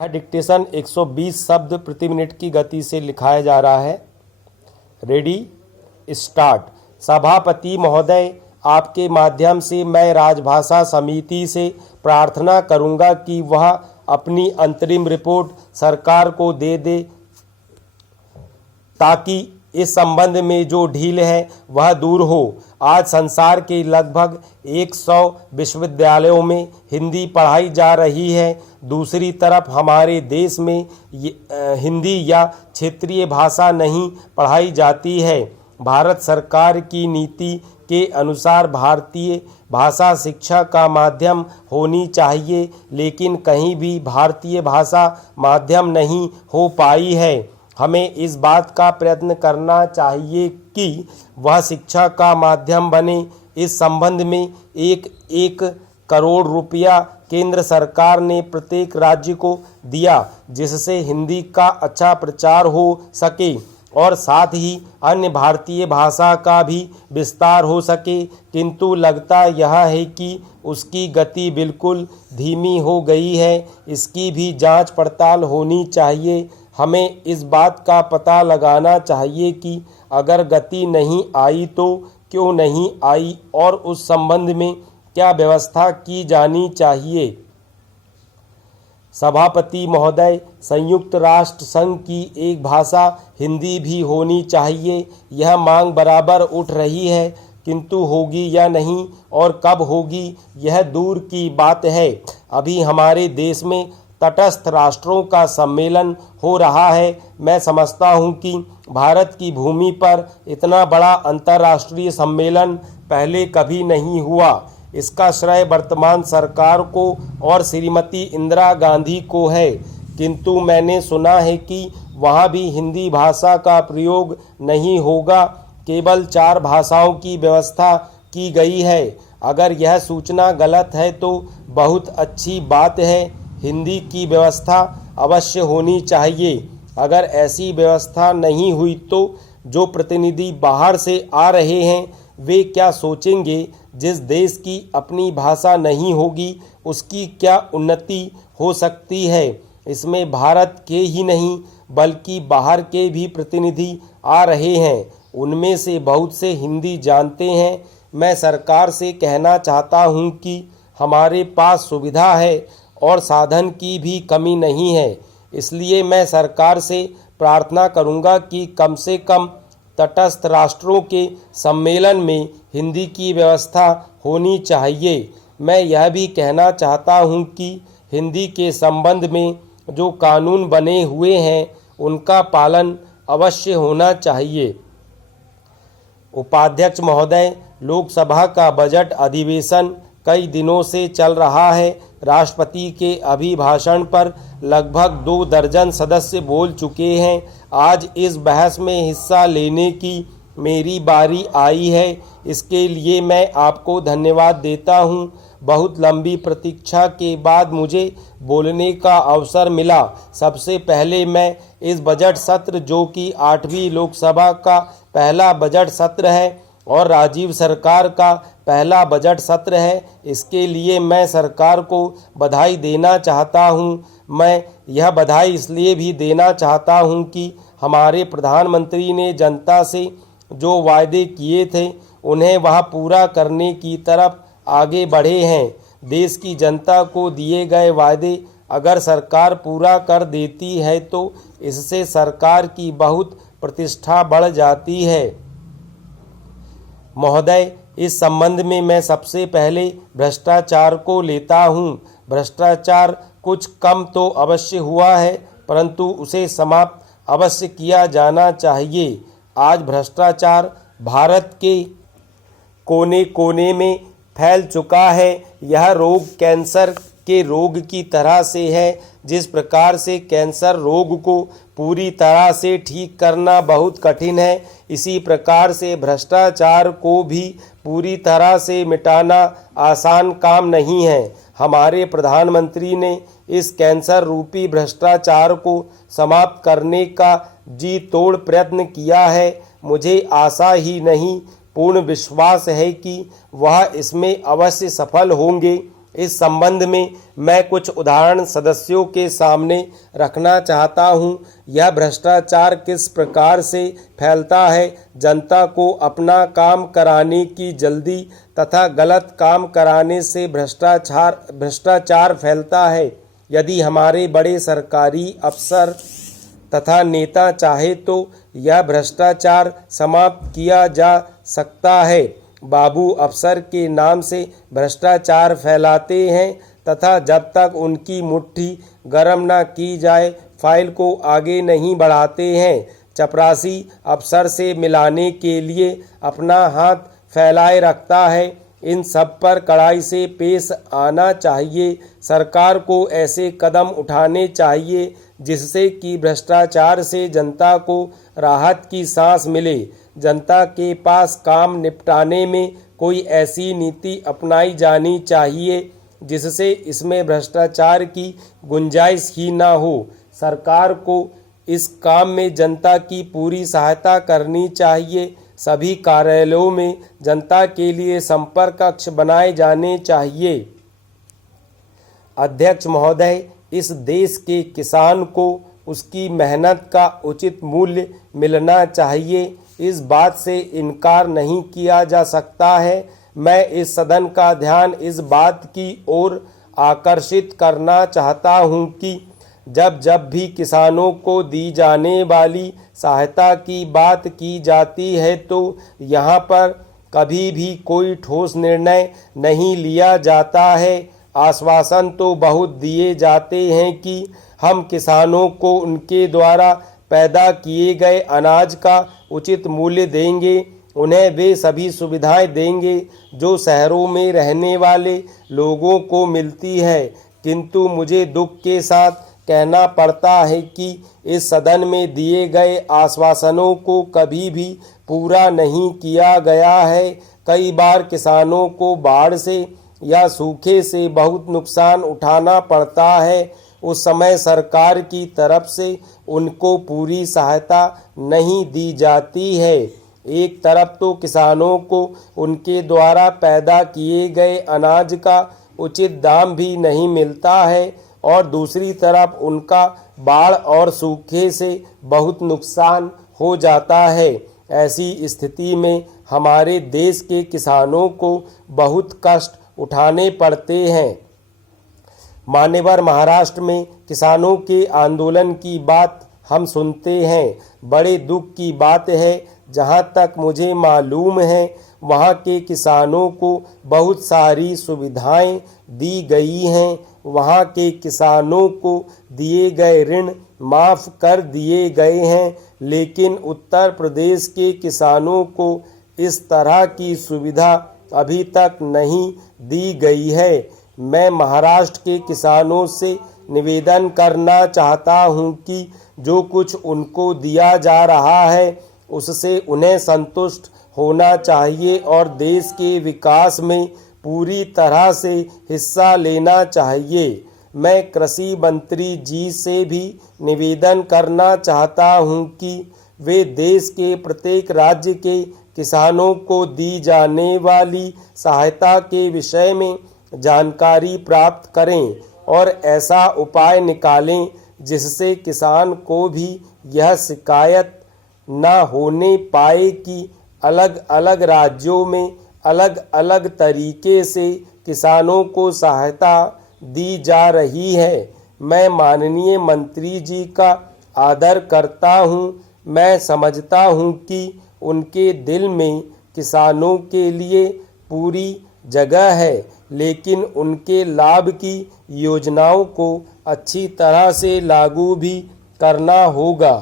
यह डिक्टेशन 120 शब्द प्रति मिनट की गति से लिखाया जा रहा है। Ready start. सभापति महोदय, आपके माध्यम से मैं राजभाषा समिति से प्रार्थना करूंगा कि वह अपनी अंतरिम रिपोर्ट सरकार को दे दे ताकि इस संबंध में जो ढील है वह दूर हो। आज संसार के लगभग 100 विश्वविद्यालयों में हिंदी पढ़ाई जा रही है। दूसरी तरफ हमारे देश में हिंदी या क्षेत्रीय भाषा नहीं पढ़ाई जाती है। भारत सरकार की नीति के अनुसार भारतीय भाषा शिक्षा का माध्यम होनी चाहिए, लेकिन कहीं भी भारतीय भाषा माध्यम नहीं हो पाई है। हमें इस बात का प्रयत्न करना चाहिए कि वह शिक्षा का माध्यम बने। इस संबंध में एक करोड़ रुपया केंद्र सरकार ने प्रत्येक राज्य को दिया, जिससे हिंदी का अच्छा प्रचार हो सके और साथ ही अन्य भारतीय भाषा का भी विस्तार हो सके। किंतु लगता यह है कि उसकी गति बिल्कुल धीमी हो गई है। इसकी भी जांच पड़ताल होनी चाहिए। हमें इस बात का पता लगाना चाहिए कि अगर गति नहीं आई तो क्यों नहीं आई और उस संबंध में क्या व्यवस्था की जानी चाहिए। सभापति महोदय, संयुक्त राष्ट्र संघ की एक भाषा हिंदी भी होनी चाहिए। यह मांग बराबर उठ रही है, किंतु होगी या नहीं और कब होगी यह दूर की बात है। अभी हमारे देश में तटस्थ राष्ट्रों का सम्मेलन हो रहा है। मैं समझता हूं कि भारत की भूमि पर इतना बड़ा अंतर्राष्ट्रीय सम्मेलन पहले कभी नहीं हुआ। इसका श्रेय वर्तमान सरकार को और श्रीमती इंदिरा गांधी को है। किंतु मैंने सुना है कि वहां भी हिंदी भाषा का प्रयोग नहीं होगा, केवल 4 भाषाओं की व्यवस्था की गई है। अगर यह सूचना गलत है तो बहुत अच्छी बात है। हिंदी की व्यवस्था अवश्य होनी चाहिए। अगर ऐसी व्यवस्था नहीं हुई तो जो प्रतिनिधि बाहर से आ रहे हैं वे क्या सोचेंगे। जिस देश की अपनी भाषा नहीं होगी उसकी क्या उन्नति हो सकती है। इसमें भारत के ही नहीं बल्कि बाहर के भी प्रतिनिधि आ रहे हैं। उनमें से बहुत से हिंदी जानते हैं। मैं सरकार से कहना चाहता हूं कि हमारे पास सुविधा है और साधन की भी कमी नहीं है। इसलिए मैं सरकार से प्रार्थना करूंगा कि कम से कम तटस्थ राष्ट्रों के सम्मेलन में हिंदी की व्यवस्था होनी चाहिए। मैं यह भी कहना चाहता हूं कि हिंदी के संबंध में जो कानून बने हुए हैं उनका पालन अवश्य होना चाहिए। उपाध्यक्ष महोदय, लोकसभा का बजट अधिवेशन कई दिनों से चल रहा है। राष्ट्रपति के अभिभाषण पर लगभग 2 दर्जन सदस्य बोल चुके हैं। आज इस बहस में हिस्सा लेने की मेरी बारी आई है। इसके लिए मैं आपको धन्यवाद देता हूं। बहुत लंबी प्रतीक्षा के बाद मुझे बोलने का अवसर मिला। सबसे पहले मैं इस बजट सत्र, जो कि 8वीं लोकसभा का पहला बजट सत्र है और राजीव सरकार का पहला बजट सत्र है, इसके लिए मैं सरकार को बधाई देना चाहता हूं। मैं यह बधाई इसलिए भी देना चाहता हूं कि हमारे प्रधानमंत्री ने जनता से जो वायदे किए थे उन्हें वह पूरा करने की तरफ आगे बढ़े हैं। देश की जनता को दिए गए वायदे अगर सरकार पूरा कर देती है तो इससे सरकार की बहुत प्रतिष्ठा बढ़ जाती है। महोदय, इस संबंध में मैं सबसे पहले भ्रष्टाचार को लेता हूं। भ्रष्टाचार कुछ कम तो अवश्य हुआ है, परंतु उसे समाप्त अवश्य किया जाना चाहिए। आज भ्रष्टाचार भारत के कोने कोने में फैल चुका है। यह रोग कैंसर के रोग की तरह से है। जिस प्रकार से कैंसर रोग को पूरी तरह से ठीक करना बहुत कठिन है, इसी प्रकार से भ्रष्टाचार को भी पूरी तरह से मिटाना आसान काम नहीं है। हमारे प्रधानमंत्री ने इस कैंसर रूपी भ्रष्टाचार को समाप्त करने का जी तोड़ प्रयत्न किया है। मुझे आशा ही नहीं पूर्ण विश्वास है कि वह इसमें अवश्य सफल होंगे। इस संबंध में मैं कुछ उदाहरण सदस्यों के सामने रखना चाहता हूँ। यह भ्रष्टाचार किस प्रकार से फैलता है। जनता को अपना काम कराने की जल्दी तथा गलत काम कराने से भ्रष्टाचार फैलता है। यदि हमारे बड़े सरकारी अफसर तथा नेता चाहे तो यह भ्रष्टाचार समाप्त किया जा सकता है। बाबू अफसर के नाम से भ्रष्टाचार फैलाते हैं तथा जब तक उनकी मुट्ठी गर्म न की जाए फाइल को आगे नहीं बढ़ाते हैं। चपरासी अफसर से मिलाने के लिए अपना हाथ फैलाए रखता है। इन सब पर कड़ाई से पेश आना चाहिए। सरकार को ऐसे कदम उठाने चाहिए जिससे कि भ्रष्टाचार से जनता को राहत की सांस मिले। जनता के पास काम निपटाने में कोई ऐसी नीति अपनाई जानी चाहिए जिससे इसमें भ्रष्टाचार की गुंजाइश ही ना हो। सरकार को इस काम में जनता की पूरी सहायता करनी चाहिए। सभी कार्यालयों में जनता के लिए संपर्क कक्ष बनाए जाने चाहिए। अध्यक्ष महोदय, इस देश के किसान को उसकी मेहनत का उचित मूल्य मिलना चाहिए, इस बात से इनकार नहीं किया जा सकता है। मैं इस सदन का ध्यान इस बात की ओर आकर्षित करना चाहता हूं कि जब जब भी किसानों को दी जाने वाली सहायता की बात की जाती है तो यहाँ पर कभी भी कोई ठोस निर्णय नहीं लिया जाता है। आश्वासन तो बहुत दिए जाते हैं कि हम किसानों को उनके द्वारा पैदा किए गए अनाज का उचित मूल्य देंगे, उन्हें वे सभी सुविधाएं देंगे जो शहरों में रहने वाले लोगों को मिलती है। किंतु मुझे दुख के साथ कहना पड़ता है कि इस सदन में दिए गए आश्वासनों को कभी भी पूरा नहीं किया गया है। कई बार किसानों को बाढ़ से या सूखे से बहुत नुकसान उठाना पड़ता है। उस समय सरकार की तरफ से उनको पूरी सहायता नहीं दी जाती है। एक तरफ तो किसानों को उनके द्वारा पैदा किए गए अनाज का उचित दाम भी नहीं मिलता है और दूसरी तरफ उनका बाढ़ और सूखे से बहुत नुकसान हो जाता है। ऐसी स्थिति में हमारे देश के किसानों को बहुत कष्ट उठाने पड़ते हैं। मान्यवर महाराष्ट्र में किसानों के आंदोलन की बात हम सुनते हैं। बड़े दुख की बात है, जहाँ तक मुझे मालूम है वहाँ के किसानों को बहुत सारी सुविधाएं दी गई हैं। वहाँ के किसानों को दिए गए ऋण माफ़ कर दिए गए हैं, लेकिन उत्तर प्रदेश के किसानों को इस तरह की सुविधा अभी तक नहीं दी गई है। मैं महाराष्ट्र के किसानों से निवेदन करना चाहता हूं कि जो कुछ उनको दिया जा रहा है उससे उन्हें संतुष्ट होना चाहिए और देश के विकास में पूरी तरह से हिस्सा लेना चाहिए। मैं कृषि मंत्री जी से भी निवेदन करना चाहता हूं कि वे देश के प्रत्येक राज्य के किसानों को दी जाने वाली सहायता के विषय में जानकारी प्राप्त करें और ऐसा उपाय निकालें जिससे किसान को भी यह शिकायत न होने पाए कि अलग अलग राज्यों में अलग अलग तरीके से किसानों को सहायता दी जा रही है। मैं माननीय मंत्री जी का आदर करता हूं। मैं समझता हूं कि उनके दिल में किसानों के लिए पूरी जगह है, लेकिन उनके लाभ की योजनाओं को अच्छी तरह से लागू भी करना होगा।